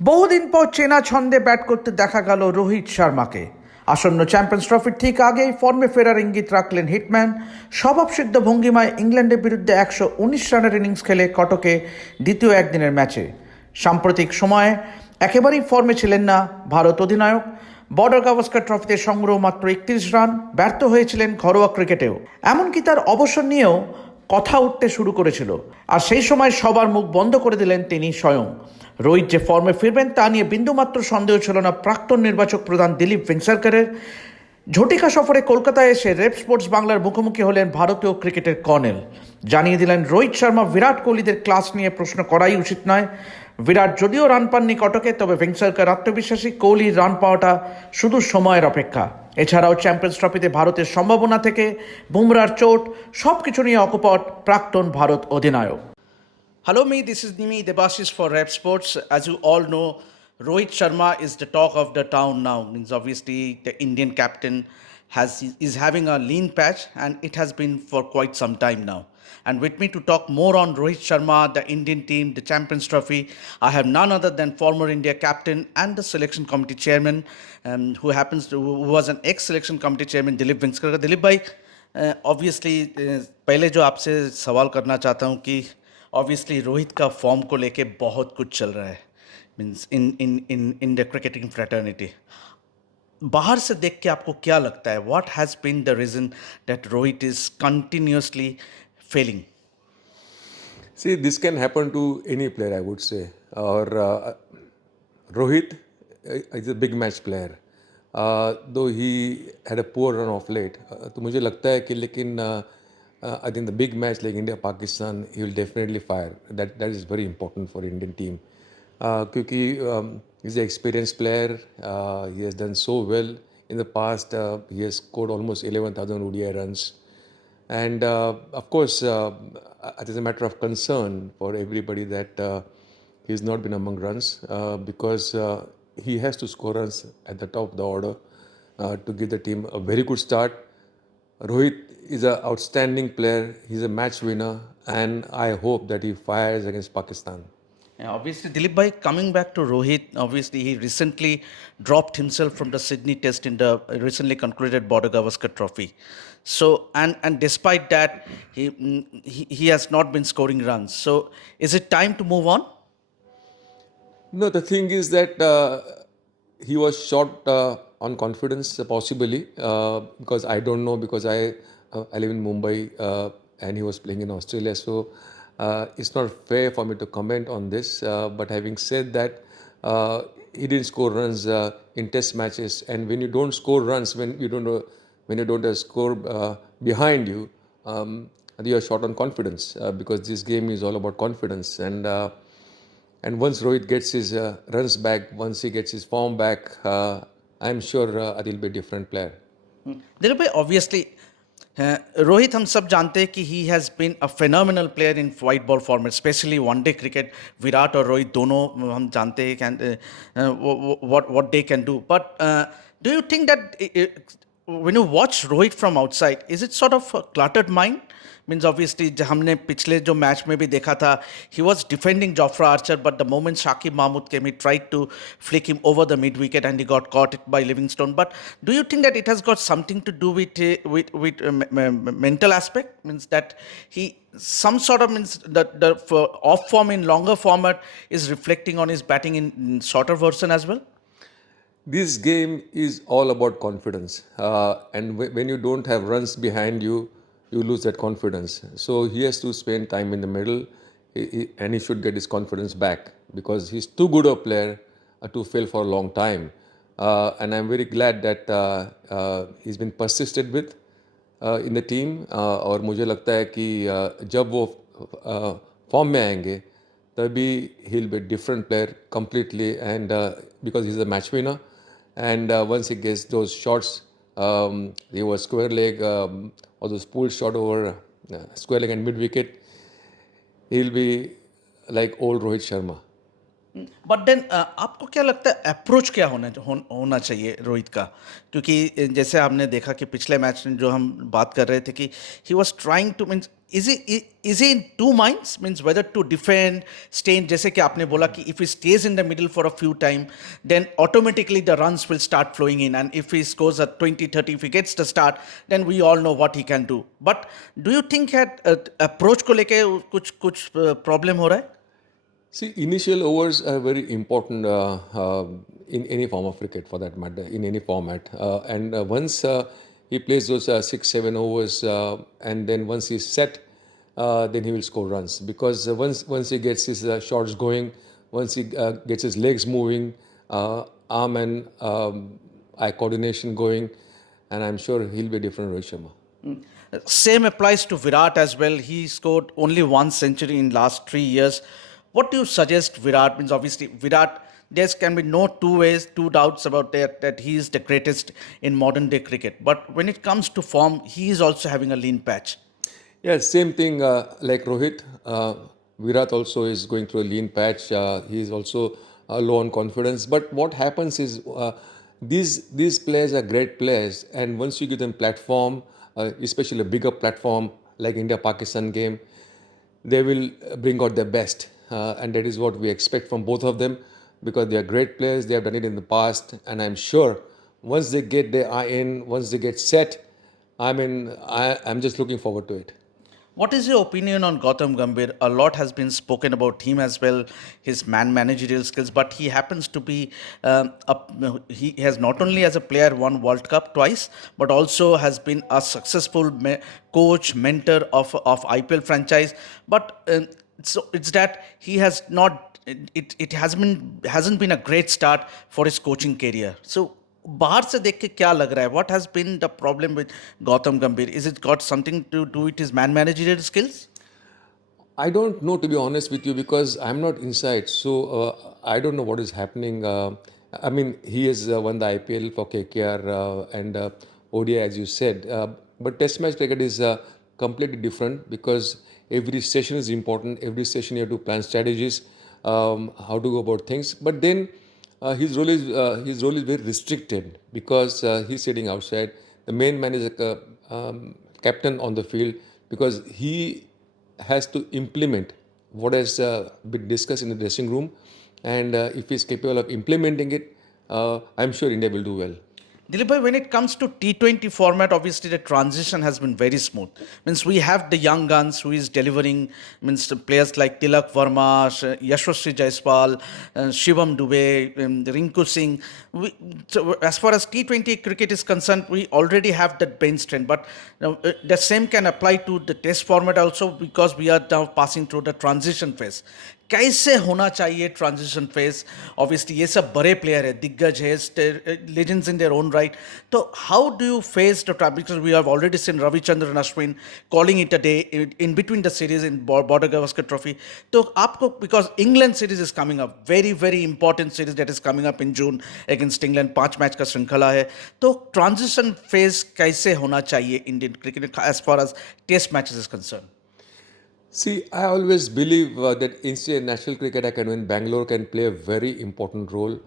বহুদিন পর চেনা ছন্দে ব্যাট করতে দেখা গেল রোহিত শর্মাকে। আসন্ন চ্যাম্পিয়ন্স ট্রফির ঠিক আগেই ফর্মে ফেরার ইঙ্গিত রাখলেন হিটম্যান। স্বভাবসিদ্ধ ভঙ্গিমায় ইংল্যান্ডের বিরুদ্ধে 119 রানের ইনিংস খেলে কটকে দ্বিতীয় একদিনের ম্যাচে। সাম্প্রতিক সময়ে একেবারেই ফর্মে ছিলেন না ভারত অধিনায়ক। বর্ডার গাভাস্কর ট্রফিতে সংগ্রহ মাত্র 31 রান, ব্যর্থ হয়েছিলেন ঘরোয়া ক্রিকেটেও। এমনকি তার অবসর নিয়েও কথা উঠতে শুরু করেছিল, আর সেই সময় সবার মুখ বন্ধ করে দিলেন তিনি স্বয়ং। রোহিত যে ফর্মে ফিরবেন তা নিয়ে বিন্দুমাত্র সন্দেহ ছিল না প্রাক্তন নির্বাচক প্রধান দিলীপ ভেংসারকারের। ঝটিকা সফরে কলকাতায় এসে রেপ স্পোর্টস বাংলার মুখোমুখি হলেন ভারতীয় ক্রিকেটের কর্নেল। জানিয়ে দিলেন রোহিত শর্মা বিরাট কোহলিদের ক্লাস নিয়ে প্রশ্ন করাই উচিত নয়। বিরাট যদিও রান পাননি কটকে, তবে ভেংসারকার আত্মবিশ্বাসী কোহলির রান পাওয়াটা শুধু সময়ের অপেক্ষা। এছাড়াও চ্যাম্পিয়ন্স ট্রফিতে ভারতের সম্ভাবনা থেকে বুমরার চোট, সব কিছু নিয়ে অকপট প্রাক্তন ভারত অধিনায়ক। Hello, this is Nimi Debashis for Rep Sports. As you all know, Rohit Sharma is the talk of the town now. Means obviously the Indian captain is having a lean patch, and it has been for quite some time now. And with me to talk more on Rohit Sharma, the Indian team, the Champions Trophy, I have none other than former India captain and the selection committee chairman, who was an ex-selection committee chairman, Dilip Vengsarkar. Dilip bhai, obviously पहले जो आपसे सवाल करना चाहता हूँ कि obviously Rohit का form को लेके बहुत कुछ चल रहा है, means in in in in the cricketing fraternity. बाहर से देख के आपको क्या लगता है, what has been the reason that Rohit is continuously failing? See, this can happen to any player, I would say. Or Rohit is a big match player. Though he had a poor run of late, तो मुझे लगता है कि लेकिन I think the big match like India Pakistan, he will definitely fire. That is very important for Indian team. क्योंकि he's an experienced player. He has done so well in the past. He has scored almost 11,000 ODI runs. And of course, it is a matter of concern for everybody that he's not been among runs because he has to score runs at the top of the order to give the team a very good start. Rohit is an outstanding player. He's a match winner, and I hope that he fires against Pakistan. Yeah, obviously, Dilip bhai, coming back to Rohit, obviously he recently dropped himself from the Sydney Test in the recently concluded Border Gavaskar Trophy. So, and despite that, he has not been scoring runs. So, is it time to move on? No, the thing is that he was short on confidence, possibly, because I don't know, because I live in Mumbai and he was playing in Australia. So it's not fair for me to comment on this. But having said that, he didn't score runs in test matches. And when you don't score runs, when you don't have score behind you, you are short on confidence because this game is all about confidence. And once Rohit gets his runs back, once he gets his form back, I'm sure he'll be a different player. Dilip भाई, obviously Rohit हम सब जानते हैं कि he has been a phenomenal player in white ball format, specially one day cricket. Virat और रोहित दोनों हम जानते हैं can what they can do, but do you think that when you watch Rohit from outside, is it sort of a cluttered mind? Means obviously हमने पिछले जो match में भी देखा था, he was defending Jofra Archer, but the moment Shakib Mahmood came, he tried to flick him over the mid wicket and he got caught it by Livingstone. But do you think that it has got something to do with mental aspect? Means that he some sort of means that the off form in longer format is reflecting on his batting in shorter version as well? This game is all about confidence. And when you don't have runs behind you, you lose that confidence. So he has to spend time in the middle and he should get his confidence back because he's too good a player to fail for a long time. And I'm very glad that he's been persisted with in the team. और मुझे लगता है कि जब वो form में आएंगे तभी he'll be a different player completely and because he's a match winner. And once he gets those shots, he was square leg or those pull shot over square leg and mid wicket, he'll be like old Rohit Sharma. But then आपको क्या लगता है approach क्या होना चाहिए रोहित का? क्योंकि जैसे आपने देखा कि पिछले मैच में जो हम बात कर रहे थे कि he was trying to means is he in two minds means whether to defend stay in, जैसे कि आपने बोला कि if he stays in the middle for a few time then automatically the runs will start flowing in, and if he scores a 20-30, if he gets the start then we all know what he can do. But do you think that approach को लेके कुछ कुछ problem हो रहा है? See, initial overs are very important in any form of cricket, for that matter, in any format. And once he plays those 6, 7 overs, and then once he's set, then he will score runs. Because once he gets his shots going, once he gets his legs moving, arm and eye coordination going, and I'm sure he'll be a different Rohit Sharma. Same applies to Virat as well. He scored only one century in last 3 years. What do you suggest Virat? Means obviously Virat, there can be no two ways, two doubts about that he is the greatest in modern day cricket. But when it comes to form, he is also having a lean patch. Yeah, same thing like Rohit. Virat also is going through a lean patch. He is also low on confidence. But what happens is these players are great players, and once you give them platform, especially a bigger platform like India-Pakistan game, they will bring out their best, and that is what we expect from both of them because they are great players. They have done it in the past, and I'm sure once they get their eye in, once they get set, I'm just looking forward to it. What is your opinion on Gautam Gambhir? A lot has been spoken about him as well, his managerial skills, but he happens to be he has not only as a player won World Cup twice, but also has been a successful coach, mentor of IPL franchise. But so it's that he has not. It hasn't been a great start for his coaching career. So बाहर से देख के क्या लग रहा है? What has been the problem with Gautam Gambhir? Is it got something to do with his managerial skills? I don't know, to be honest with you, because I'm not inside. So I don't know what is happening. I mean, he has won the IPL for KKR and ODI, as you said. But Test match cricket is completely different because every session is important. Every session you have to plan strategies, how to go about things. But then his role is very restricted because he's sitting outside. The main man is a captain on the field because he has to implement what has been discussed in the dressing room, and if he is capable of implementing it, I'm sure India will do well. Dilip bhai, when it comes to T20 format, obviously the transition has been very smooth. Means we have the young guns who is delivering. Means the players like Tilak Verma, Yashasvi Jaiswal, Shivam Dubey, Rinku Singh. So as far as T20 cricket is concerned, we already have that bench strength. But the same can apply to the Test format also because we are now passing through the transition phase. कैसे होना चाहिए transition phase? Obviously ये सब बड़े player है, दिग्गज है, legends in their own right. तो how do you face the because we have already seen Ravichandran Ashwin calling it a day in between the series in Border Gavaskar trophy. तो आपको because England series is coming up, very very important series that is coming up in June against England, 5 match का श्रृंखला है. तो transition phase कैसे होना चाहिए Indian cricket as far as test matches is concern? See, I always believe that instead national cricket academy in Bangalore can play a very important role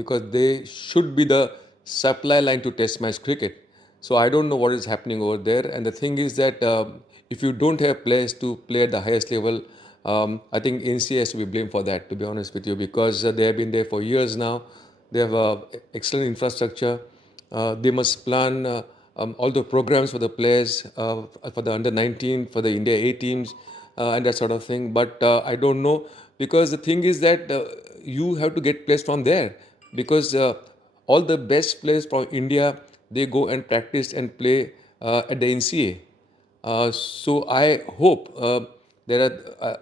because they should be the supply line to test match cricket. So I don't know what is happening over there. And the thing is that if you don't have players to play at the highest level, I think NCA has to be blamed for that, to be honest with you, because they have been there for years now. They have excellent infrastructure. They must plan all the programs for the players, for the under 19, for the India A teams, and that sort of thing. But I don't know because the thing is that you have to get players from there because all the best players from India they go and practice and play at the NCA. So I hope there are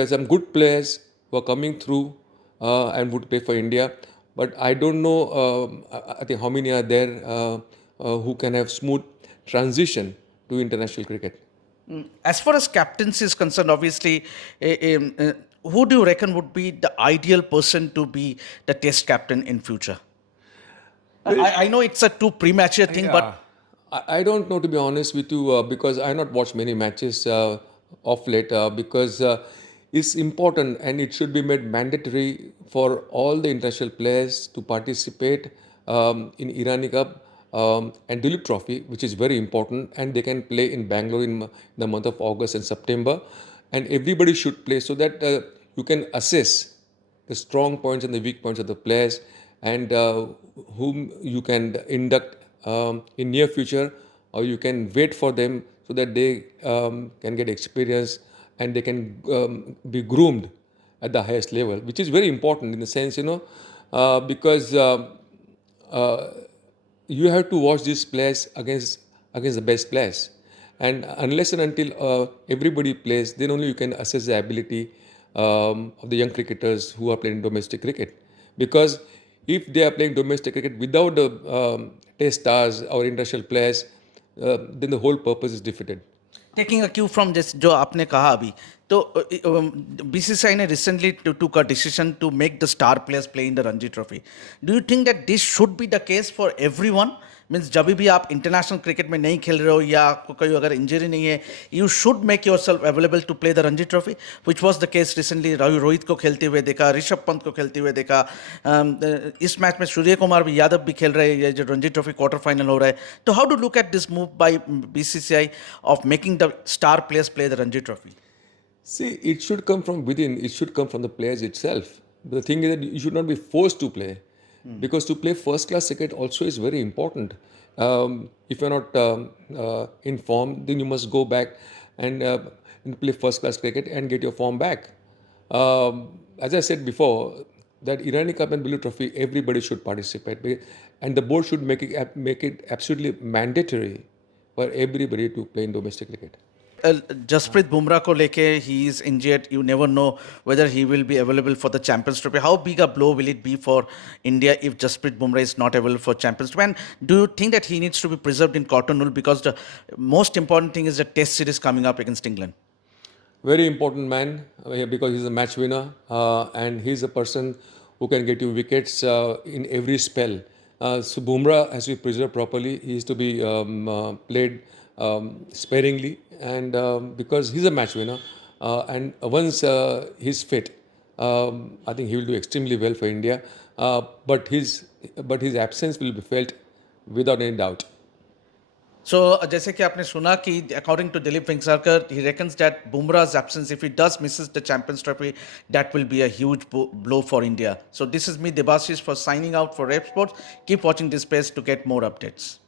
there's some good players who are coming through and would play for India. But I don't know. I think how many are there who can have smooth transition to international cricket. As far as captaincy is concerned, obviously, who do you reckon would be the ideal person to be the Test captain in future? I know it's a too premature thing, but I don't know, to be honest with you, because I not watched many matches of late. Because is important, and it should be made mandatory for all the international players to participate in Irani Cup and Dilip Trophy, which is very important, and they can play in Bangalore in the month of August and September, and everybody should play so that you can assess the strong points and the weak points of the players, and whom you can induct in near future, or you can wait for them so that they can get experience and they can be groomed at the highest level, which is very important in the sense, because uh, you have to watch these players against the best players, and unless and until everybody plays, then only you can assess the ability of the young cricketers who are playing domestic cricket. Because if they are playing domestic cricket without the test stars or international players, then the whole purpose is defeated. Taking a Q from जिस जो आपने कहा अभी, तो BCCI ने recently took a decision to make the star players play in the Ranji trophy. Do you think that this should be the case for everyone? Means जब भी आप इंटरनेशनल क्रिकेट में नहीं खेल रहे हो या कोई अगर इंजरी नहीं है, you should make yourself available to play the Ranji trophy, which was the case recently. Rohit को खेलते हुए देखा, ऋषभ पंत को खेलते हुए देखा. इस मैच में सूर्य कुमार यादव भी खेल रहे हैं, जो रणजी ट्रॉफी क्वार्टर फाइनल हो रहा है. तो how do look at this move by BCCI of making the star players play the Ranji Trophy? See, it should come from within. It should come from the players itself. The thing is that you should not be forced to play, because to play first-class cricket also is very important. If you're not in form, then you must go back and play first-class cricket and get your form back. As I said before, that Irani Cup and Dilip Trophy, everybody should participate, and the board should make it absolutely mandatory for everybody to play in domestic cricket. Jasprit Bumrah ko leke, he is injured. You never know whether he will be available for the Champions Trophy. How big a blow will it be for India if Jasprit Bumrah is not available for Champions Trophy? And do you think that he needs to be preserved in cotton wool, because the most important thing is the Test series coming up against England? Very important man, because he's a match winner, and he's a person who can get you wickets in every spell. So Bumrah has to be preserved properly. He is to be played sparingly, and because he's a match winner, and once he's fit, I think he will do extremely well for India. But his absence will be felt without any doubt. So, जैसे कि आपने सुना कि according to Dilip Vengsarkar, he reckons that Bumrah's absence, if he does misses the Champions Trophy, that will be a huge blow for India. So, this is me, Debashis, for signing out for Rep Sports. Keep watching this space to get more updates.